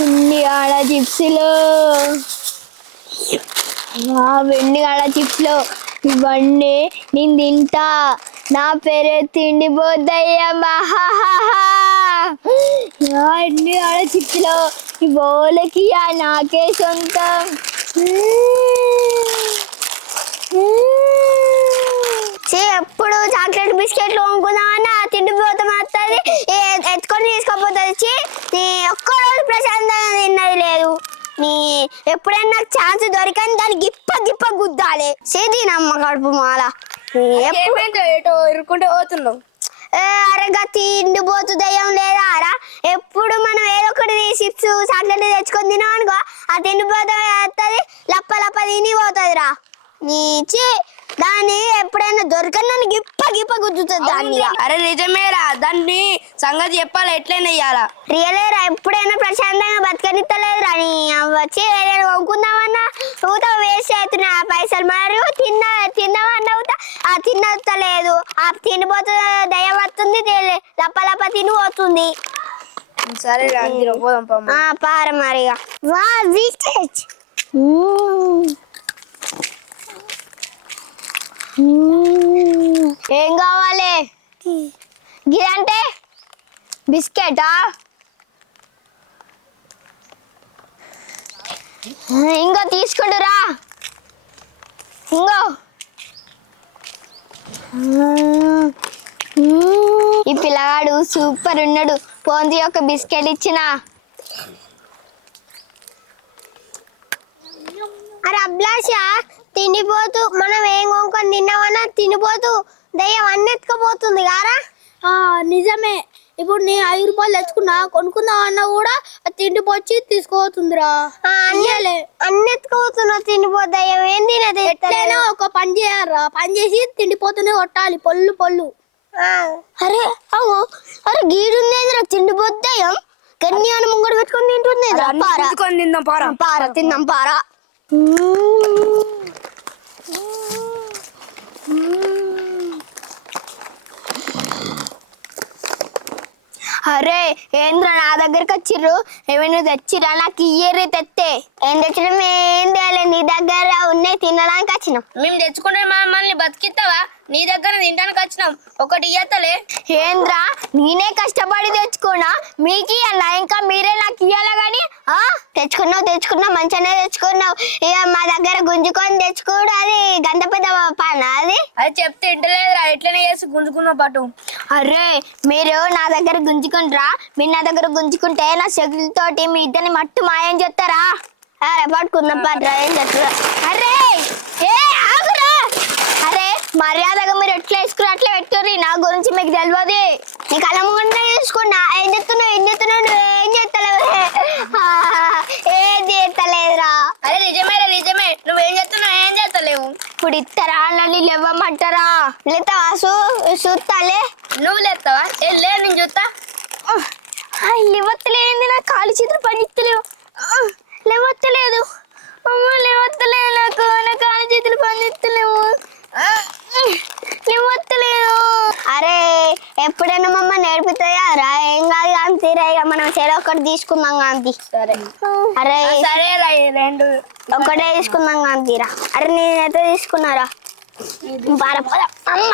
ఇన్ని ఆడ చిప్స్లు. వెండి ఆడ చిప్స్లు ఇవన్నీ నేను తింటా. నా పేరే తిండి పోద్దయ్యమ్మా ఎన్ని ఆడ చిప్స్లో ఈ బోలకి ఆ నాకే సొంతం. ఎప్పుడు చాక్లెట్ బిస్కెట్లు కొనుక్కుందామన్నా తిండిపోతాం వస్తుంది ఎత్తుకొని తీసుకపోతుంది చీ నీ ఒక్కరోజు ప్రశాంతంగా తిన్నది లేదు నీ ఎప్పుడైనా నాకు ఛాన్స్ దొరికని దాన్ని గిప్ప గిప్ప గుద్దాలి. చేదినమ్మ కడుపు మాల. ఏటో ఇరుక్కుంటే పోతున్నావు? ఏ, అరే గా తిండి పోతు దయ్యం లేదా అరా? ఎప్పుడు మనం ఏదో ఒకటి చిప్స్ చాక్లెట్ తెచ్చుకొని తినాం అనుకో ఆ తిండి పోతే వస్తుంది లప్ప లప్ప తిని పోతుంది రా నీచి దాన్ని ఎప్పుడైనా దొరకని నన్ను గిప్ప గిప్ప గుద్దుతుంది దాన్ని. అరే నిజమేరా. దాన్ని సంగతి చెప్పాలి ఎట్లయినా ఇయ్యాలా. రియలే రా ఎప్పుడైనా ప్రశాంతంగా బతకనిస్తలేదు రా నీ వచ్చి ఏదైనా కొనుక్కుందామన్నా ఊత వేస్ట్ అవుతున్నా ఆ పైసలు మరియు తిన్న తిందామన్నా ఊత. ఆ తిన్నలేదు ఆ తిండిపోతు దయ్యం వస్తుంది లప్ప లప్ప తిని పోతుంది. సరే పార మరిగా వా ఏం కావాలి? గిదంటే బిస్కెటా? ఇంకో తీసుకుంటురా. ఇంకో. ఈ పిల్లగాడు సూపర్ ఉన్నాడు. పోంది ఒక బిస్కెట్ ఇచ్చిన. అరే అభిలాష తిండిపోతూ మనం ఏం కొనుక్కొని తిన్నామన్నా తినిపోతూ దయ్యం కారా? నిజమే. ఇప్పుడు నేను ఐదు రూపాయలు తెచ్చుకున్నా కొనుక్కుందాం అన్నా కూడా తిండిపోచ్చి తీసుకోతుందిరా. ఆ, అన్ని అన్ని ఎత్తుకుపోతున్నా తిండిపో దయ్యం. ఏం తినది ఎట్లైనా ఒక పని చేయాలరా. పని చేసి తిండిపోతూనే కొట్టాలి. పొల్లు పొల్లు. అరే అవు అరే గీడుందేంద్రా తిండిపోతు దయ్యం? కన్యాన్ని ముంగడు పెట్టుకొని తింటుంది పారా. తిందాం పారా. పారా తిందాం పారా. అరే ఏంద్ర నా దగ్గరికి వచ్చిర్రు? ఏమైనా తెచ్చిరా? నాకు ఇయ్యరి తెత్తే. ఏం తెచ్చిన? ఏం తేలే నీ దగ్గర ఉన్నాయి తినడానికి వచ్చినాం. మేము తెచ్చుకుంటే మమ్మల్ని బతికిస్తావా నీ దగ్గర తినడానికి వచ్చినాం. ఒకటి ఇయ్యతలే ఏంద్ర నేనే కష్టపడి తెచ్చుకున్నా మీకు ఇయ్యాల ఇంకా మీరే నాకు ఇయ్యాలా గాని? ఆ తెచ్చుకున్నావు తెచ్చుకున్నావు మంచిగానే తెచ్చుకున్నావు. ఇక మా దగ్గర గుంజుకొని తెచ్చుకోడు అది గంట పెద్ద పని అది? అది చెప్తే ఇంటలేదురా ఎట్లనే చేసి గుంజుకుందాం పాటు అరే మీరు నా దగ్గర గుంజుకుంటారా మీరు నా దగ్గర గుంజుకుంటే నా చెగులతోటి మీ ఇద్దరిని మట్టు మాయం చేస్తారా? అరే పట్టుకుందాం ఏం చెప్తారా అరే ఏ ఆగురా. మర్యాదగా మీరు ఎట్లా వేసుకుని అట్లా పెట్టుర్రి నా గురించి మీకు తెలియదు నీ కళ్ళ ముంగంటే తీసుకున్నా ఏం చెప్తున్నావు ఏం చెప్తున్నావు నువ్వు ఏం చేస్తలేవు? ఆ, ఏం చేస్తలేదురా? అరే నిజమేరా నిజమే. నువ్వేం చేస్తున్నావు? ఏం చేస్తలేవు? ఇప్పుడు ఇస్తారా నన్ను లేవమంటారా? లేదా వాసు చూస్తాలే నువ్వు లేస్తావా? ఏ లే నేను చూస్తా లేవత్తలేంది నా కాలు చేతులు పనిత్తలేవు. లేవత్తలేదు. అమ్మ లేవత్తలేదు నాకు. నా కాలు చేతులు పనిత్తలేవు. అరే ఎప్పుడైనా మమ్మ నేర్పుతాయా? రా ఏం కాదు కానీ తీరా ఇక మనం చెర ఒకటి తీసుకుందాం కాంతి. సరే. అరే సరే రెండు. ఒకటే తీసుకుందాం కాంతి తీరా అరే నేనైతే తీసుకున్నారా అమ్మ.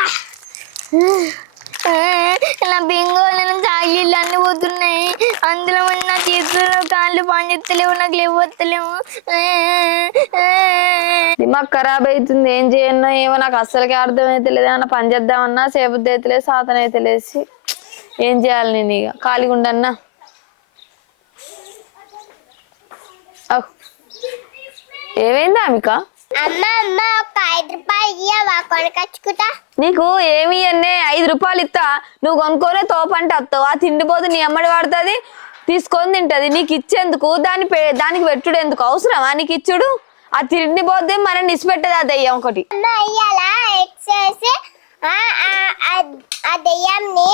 నా బింగోలు చాగిళ్ళు అన్ని పోతున్నాయి. అందులో ఉన్న నా చేతులు కాళ్ళు పనిచేస్తలేవు నాకు లేవత్తలేవు దిమాగ్ ఖరాబ్ అవుతుంది ఏం చేయను ఏమో నాకు అస్సలకి అర్థమైతలేదు. ఏమన్నా పని చేద్దామన్నా సేపద్ది అయితే లేదు సాతన అయితే ఏం చేయాలి నేను ఇక ఖాళీగా ఉండన్నా? ఏమైందా ఏమైంది నీకు ఏమి అన్నే ఐదు రూపాయలు ఇస్తా నువ్వు కొనుక్కోనే తోపంటే వస్తావు. ఆ తిండిపోతే నీ అమ్మడి పడుతుంది తీసుకొని తింటది. నీకు ఇచ్చేందుకు దాని దానికి పెట్టుడు ఎందుకు? అవసరమా నీకు ఇచ్చుడు? ఆ తిండిపోతే మనం నిసిపెట్టదు ఆ దయ్యం ఒకటి. ఆ దెయ్యంని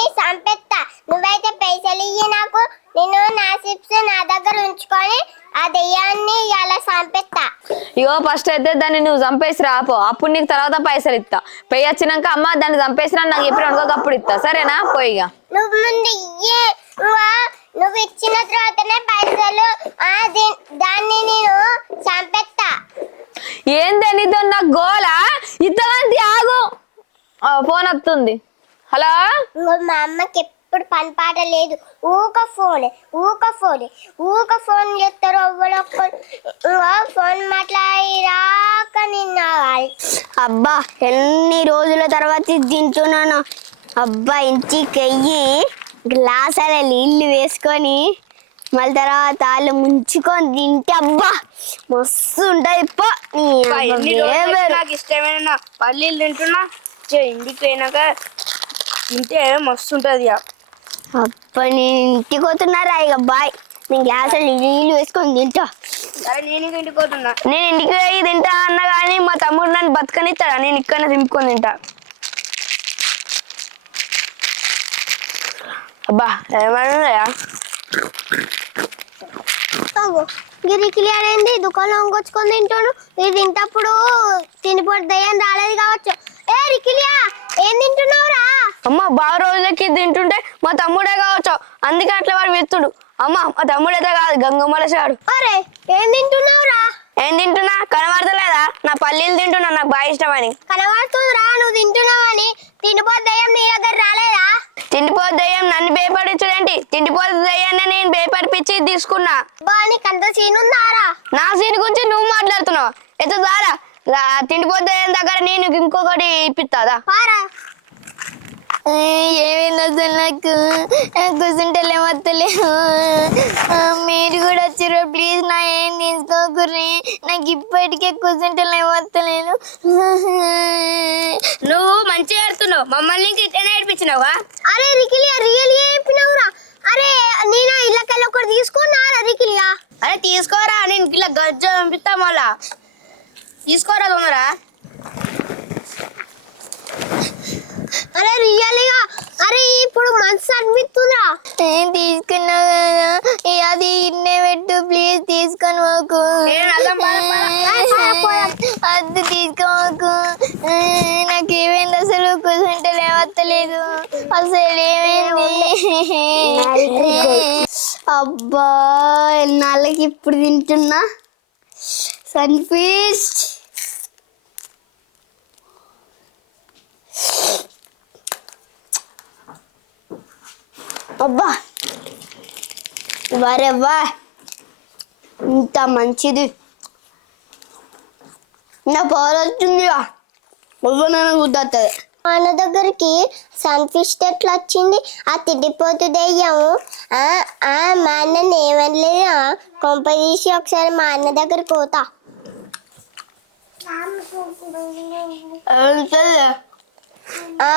నువ్వైతే పైసలు ఇయ్యి నాకు. నేను నా చిప్స్ నా దగ్గర ఉంచుకొని ఆ దెయ్యాన్ని ఇలా చంపిస్తా ఇగో ఫస్ట్ అయితే దాన్ని నువ్వు చంపేసి రాపో. అప్పుడు నీకు తర్వాత పైసలు ఇస్తా పై వచ్చినాక అమ్మ దాన్ని చంపేసినా నాకు ఎప్పుడు అనుకోకప్పుడు ఇస్తా సరేనా? పోయిగా నువ్వు ముందు నువ్వు- ఇచ్చిన తర్వాతనే పైసలు ఆ దాన్ని నేను చంపెత్తా. ఏందని దొన్న నాకు గోలా? ఇంతమంది ఆగు. ఫోన్ వస్తుంది హలో? మా అమ్మకి ఎప్పుడు పని పాట లేదు. ఊక ఫోన్ ఊక ఫోన్ ఊక ఫోన్ చేస్తారు ఎవ్వరొక్కరు. ఇంకో ఫోన్ మాట్లాడి రాక నిన్న అబ్బా ఎన్ని రోజుల తర్వాత ఇది తింటున్నాను. అబ్బా ఇంటికెయ్యి గ్లాసాల నీళ్ళు వేసుకొని మళ్ళీ తర్వాత వాళ్ళు ముంచుకొని తింటే అబ్బా మస్తు ఉంటుంది నాకు ఇష్టమైన పల్లీలు తింటున్నా. ఇంటికి పోయినాక తింటే మస్తు ఉంటుంది అబ్బా నేను ఇంటికి పోతున్నారా ఇక బాయ్. నేను గ్లాసులు నీళ్ళు వేసుకొని తింటా. సరే నేను ఇంటికి పోతున్నా. నేను ఇంటికి పోయి తింటా అన్నా కానీ మా తమ్ముడు నన్ను బతకనిస్తాడా? నేను ఇక్కడ దింపుకొని తింటా. అబ్బా ఏమన్నా గిరికి ఏంది దుకాణం కొచ్చుకొని తింటాను ఇది తింటప్పుడు తినిపోతే దయ్యం రాలేదు కావచ్చు. ఏ రికిలియా ఏం తింటున్నావురా? అమ్మ బాగా రోజులకి తింటుంటే మా తమ్ముడే కావచ్చు. అందుకే అట్లా వాడు విత్తుడు. అమ్మ మా తమ్ముడైతే కాదు గంగమ్మలసాడు అరే ఏం తింటున్నావురా? ఏం తింటున్నా? కనబడతలేదా? నా పల్లీలు తింటున్నా నాకు బాగా ఇష్టమని. కనబడుతుందిరా నువ్వు తింటున్నావని. తినిపోతే దయ్యం నీ దగ్గర రాలేదా? తిండిపోతే దయ్యం నన్ను భయపడించుడేంటి? తిండిపోతే దయ్యాన్ని నేను భయపడిపించి తీసుకున్నా. నీకు అంత సీన్ ఉందారా నా సీన్ గురించి నువ్వు మాట్లాడుతున్నావు. ఎత్తు దారా రా- తిండిపోతే దయ్యం దగ్గర నేను ఇంకొకటి ఇప్పిస్తాదా పారా. ఏమైంది అసలు నాకు? కూర్చుంటలే వస్తలేవు మీరు కూడా వచ్చారు. ప్లీజ్ నా ఏం తీసుకోకుర్రి. నాకు ఇప్పటికే కూర్చుంటలే వస్తలేను నువ్వు మంచిగా ఆడుతున్నావు. మమ్మల్ని ఇట్లా నేర్పించినావా అరే రికిలియా రియల్ చెప్పినావురా అరే నేను ఇళ్ళకెళ్ళి ఒకటి తీసుకున్నారా రికిలియా? అరే తీసుకోరా. నేను ఇలా గజ్జ పంపిస్తా మళ్ళా. తీసుకోరా తొందరా అరే రియల్గా? అరే ఇప్పుడు మనసు అనిపిస్తుందిరా. ఏం తీసుకున్నావు కదా. అది ఇన్నే పెట్టు ప్లీజ్ తీసుకొని పద, అద్దు తీసుకోకు. నాకు ఏమైంది అసలు? కూర్చుంటే వస్తలేదు అసలు ఏమైంది? అబ్బా ఎన్నాళ్ళకి ఇప్పుడు తింటున్నా? సన్ఫీస్ట్. అబ్బా! వరే వా ఇంత మంచిది. నా పాలు వచ్చిందిగా ఎవరైనా గుద్దతుంది మన దగ్గరికి సన్ఫిష్ ఎట్లా వచ్చింది. ఆ తిండిపోతు దెయ్యము. ఆ ఆ మా అన్నని ఏమనలేదు కొంప తీసి ఒకసారి మా అన్న దగ్గరికి పోతా. ఆ?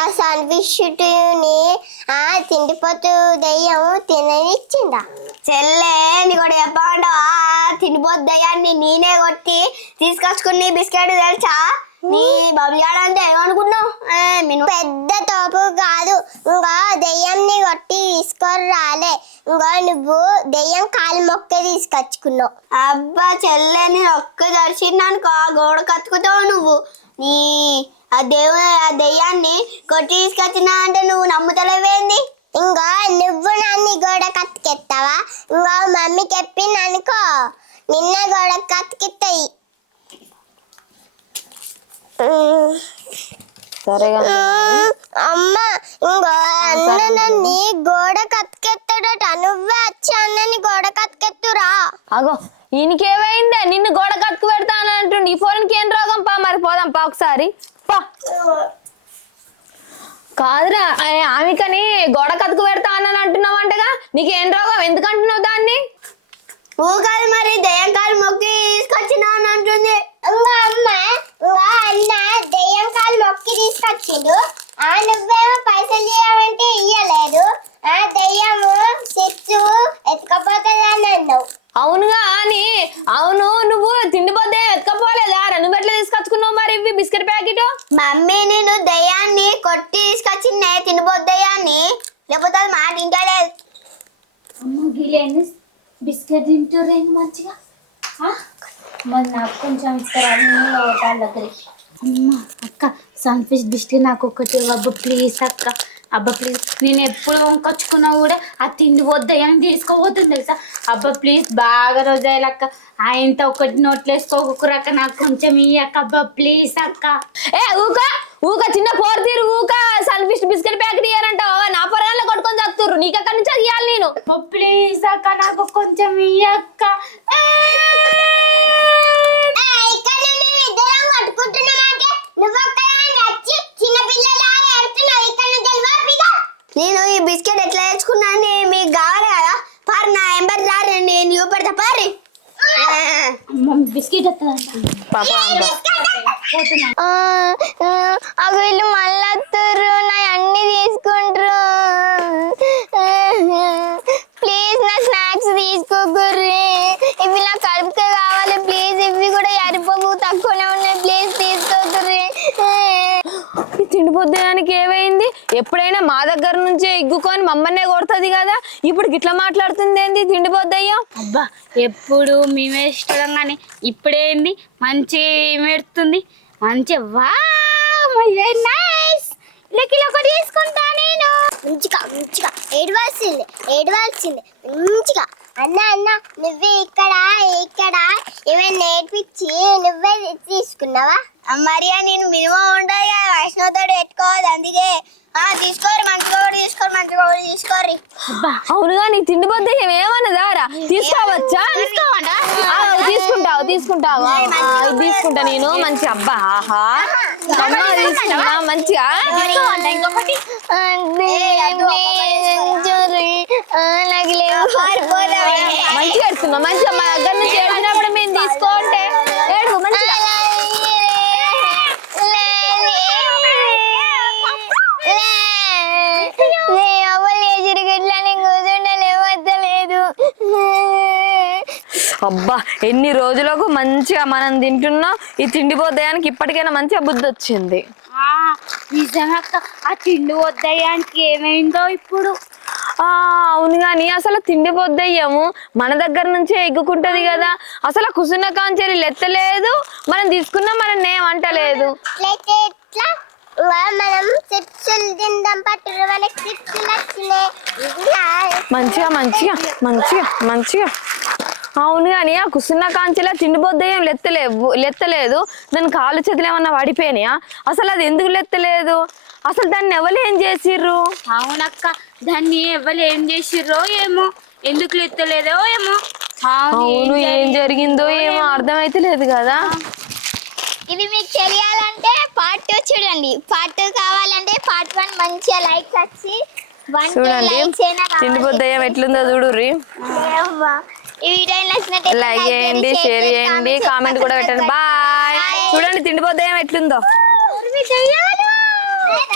ఆ సన్ఫిష్ని ఆ తిండిపోతు దెయ్యము తిననిచ్చిందా? చెల్లే నీ కూడా చెప్పకుండా తిండిపోతు దెయ్యాన్ని నేనే కొట్టి తీసుకొచ్చుకుని బిస్కెట్ తెలుసా? నీ బబులిగాడు అంటే ఏమనుకున్నావు పెద్ద తోపు కాదు. ఇంకా దెయ్యంని కొట్టి తీసుకొని రాలే ఇంకా నువ్వు దెయ్యం కాలు మొక్క తీసుకొచ్చుకున్నావు. అబ్బా చెల్లెని ఒక్క దర్శినానికి ఆ గోడ కత్తుకుతావు నువ్వు. నీ ఆ దేవు ఆ దెయ్యాన్ని కొట్టి తీసుకొచ్చినా అంటే నువ్వు నమ్ముతలేవేంది ఇంకా నువ్వు నన్ను గోడ కత్తికెత్తావా? ఇంకా మమ్మీకి చెప్పింది అనుకో నిన్న గోడ కత్తికెత్తాయి. సరేగా అమ్మ ఇంకో అన్న నన్ను గోడ కత్తికెత్తాడట. నువ్వే వచ్చి అన్నని గోడ కత్తికెత్తురా. అగో ఈయనకేమైందే? నిన్ను గోడ కత్తుకు పెడతాను అంటుండు. ఈ ఫోన్కి ఏం రోగం పా? మరి పోదాం పా ఒకసారి. పా. కాదురా ఆమెకని గోడ కత్తుకు పెడతా అని అంటున్నావు అంటగా నీకేం రోగం? ఎందుకు అంటున్నావు దాన్ని ఊకాలు మరి దెయ్యం కాలు మొక్కి తీసుకొచ్చినా అని అంటుంది. అమ్మ అన్న? దెయ్యం కాలు మొక్కి తీసుకొచ్చిండు. ఆ నువ్వేమో పైసలు ఇవ్వమంటే ఇయ్యలేదు ఆ దెయ్యము సిక్స్ ఎత్తుకపోతుంది అని అన్నావు అవునుగా అని అవును నువ్వు తిండిపోతే ఎత్తుకపోలేదా రెండు మెట్లు తీసుకొచ్చుకున్నావు మరి ఇవి బిస్కెట్ ప్యాకెట్ మమ్మీ నేను దయ్యాన్ని కొట్టి తీసుకొచ్చిందే తినబోద్దు దయ్యాన్ని లేకపోతే అది మాట ఇంటలేదు అమ్మ గిలేని బిస్కెట్ వాళ్ళ దగ్గరికి అమ్మ. అక్క సన్ఫిష్ బిస్కెట్ నాకు ఒకటి అబ్బా ప్లీజ్ అక్క. అబ్బా ప్లీజ్ నేను ఎప్పుడు వంకొచ్చుకున్నా కూడా ఆ తిండి వద్దయని తీసుకోబోతుంది తెలుసా? అబ్బా ప్లీజ్ బాగా రోజాయిలు అక్క. ఆయనతో ఒకటి నోట్లు వేసుకోకురక్క నాకు కొంచెం ఇయ్యక్క అబ్బా ప్లీజ్ అక్క. ఏ ఊక ఊక చిన్న పోరు తీరు ఊక. సన్ఫిష్ బిస్కెట్ ప్యాకెట్ ఇయ్యారంటావా నా పొరాల్లో కొట్టుకొని చదువుతుర్రు నీకు అక్కడి నుంచి ఇవ్వాలి నేను? ప్లీజ్ అక్క నాకు కొంచెం ఇయ్యక్క ఇక్కడ నుండి ఇద్దరం కొట్టుకుంటున్నామంటే నువ్వు ఒక్కదాన్ని వచ్చి చిన్న పిల్లలాగా ఎడుతున్నావు ఇక్కడ నుంచి వెళ్ళిపో నేను ఈ బిస్కెట్ ఎట్లా తెచ్చుకున్నాను మీకు కావాలి కదా పారు నా ఎంబర్ రారు నేను చూపెడతా పారి అమ్మ బిస్కెట్ వస్తుందంట పాప ఆ వీళ్ళు మళ్ళీ వస్తారు నా అన్ని తీసుకుంటారు ప్లీజ్ నా స్నాక్స్ తీసుకోకుర్రి ఇవి నా కడుపుకే కావాలి ప్లీజ్ ఇవి కూడా ఎరిపోకు తక్కువనే ఉన్నాయి ప్లీజ్ తీసుకోకుర్రి ఈ తిండిపోద్దానికి ఏమైంది ఎప్పుడైనా మా దగ్గర నుంచే ఇగ్గుకొని మమ్మల్నే కొడుతుంది కదా? ఇప్పుడు గిట్లా మాట్లాడుతుంది ఏంది? తిండిపోద్దయ్యా అబ్బా ఎప్పుడు మేమే ఇష్టం కానీ ఇప్పుడేంది మంచి మెడుతుంది. మంచి వా నైస్ లెక్కలు ఒకటి తీసుకుంటా నేను. మంచిగా మంచిగా. ఏడవాల్సింది ఏడవాల్సింది. మంచిగా. అన్న అన్న నువ్వే ఇక్కడ ఇక్కడ. ఏమైనా నేర్పించి నువ్వే తీసుకున్నావా? మరియా నేను మినిమం కదా. వైష్ణవతో పెట్టుకోవద్దు అందుకే. ఆ తీసుకోరు మంచిగా కూడా తీసుకోరు మంచిగా కూడా తీసుకోరు అవునుగా నీ తిండిపోద్దయ్యం ఏమన్నదారా తీసుకోవచ్చా ఆ, తీసుకుంటావు? ఆ, ఇది తీసుకుంటా నేను. మంచి అబ్బా ఆహా. అమ్మ తీసుకున్నా మంచిగా. మంచిగా ఎడుతున్నా మంచిగా మా దగ్గర నుంచి ఏడినప్పుడు మేము తీసుకోంటే అబ్బా ఎన్ని రోజులకు మంచిగా మనం తింటున్నాం ఈ తిండిపోద్దాయానికి ఇప్పటికైనా మంచిగా బుద్ధి వచ్చింది ఆ, నిజమక్క ఆ తిండి వద్దయ్యానికి ఏమైందో ఇప్పుడు? ఆ అవును కానీ అసలు తిండి పొద్దయ్యాము మన దగ్గర నుంచే ఎగ్గుకుంటది కదా. అసలు కుసున్న కాంచెలి లెత్తలేదు మనం తీసుకున్నా మనం ఏమంటలేదు వచ్చినాయి. మంచిగా మంచిగా మంచిగా మంచిగా. అవును కానీ ఆ కుసున్న కాంచెలా తిండి పొద్దయ్యం లెత్తలేవు లెత్తలేదు. దాని కాలు చేతులు ఏమన్నా పడిపోయినాయా? అసలు అది ఎందుకు లెత్తలేదు? అసలు దాన్ని ఎవరు ఏం చేసిర్రు? అవునక్క దాన్ని ఎవరు ఏం చేసిర్రో ఏమో. ఎందుకు ఎత్తలేదో ఏమో. అవును, ఏం జరిగిందో ఏమో అర్థమైతే లేదు కదా. ఇది మీకు తెలియాలంటే పార్ట్ టూ చూడండి. పార్ట్ టూ కావాలంటే పార్ట్ వన్ మంచిగా లైక్స్ వచ్చి వన్ చూడండి. తిండి పొద్దయ్యం ఎట్లుందో చూడుర్రి. ఈ వీడియో నచ్చినట్లయితే లైక్ చేయండి షేర్ చేయండి కామెంట్ కూడా పెట్టండి. బాయ్ చూడండి తిండిపోద్దాం ఎట్లుందో.